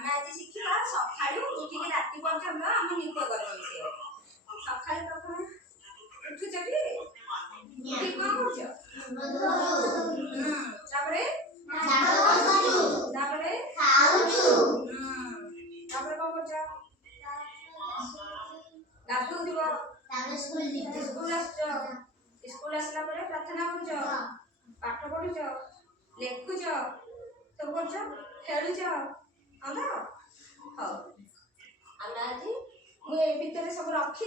आम आज शिखा सका उठिक राति पर्यटन आम नित्यकर्म विषय सका प्रथम उठुच कि कौन स्कूल आसला प्रार्थना कर पाठ पढ़ुच लेखुच सब कर खेलुच हाँ आज मुझे भितर सब रखी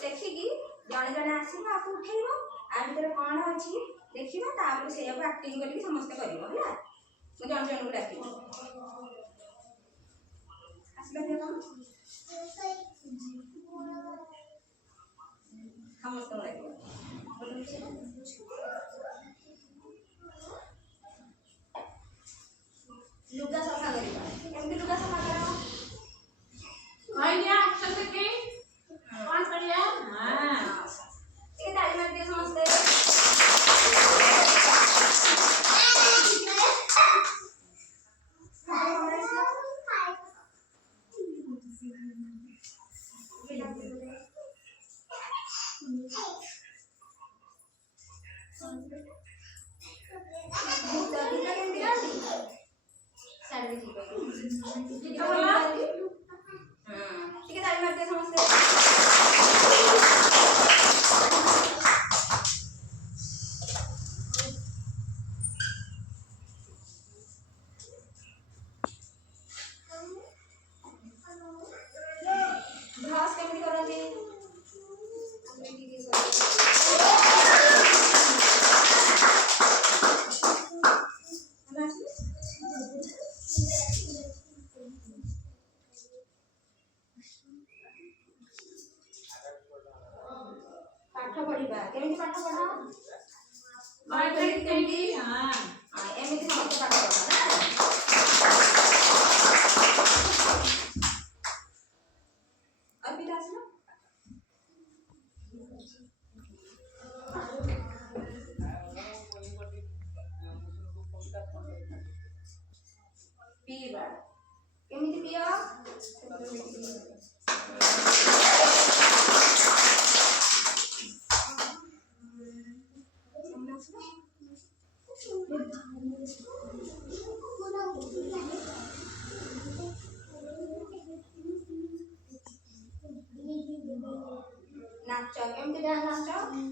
देखिकी जड़े जड़े आसो आपको उठेब आ भर कौन अच्छी देखा से आक्टिंग करके समस्त कर जन जन को डाक समस्त लुगा सफा करवा लुगा सफा कर पाठ पढ़ा केमी पाठ पढ़ा एमती समस्त पाठ पढ़ा अर्पिता आसना पीवा केमी पिया नाच केमती डांस नाच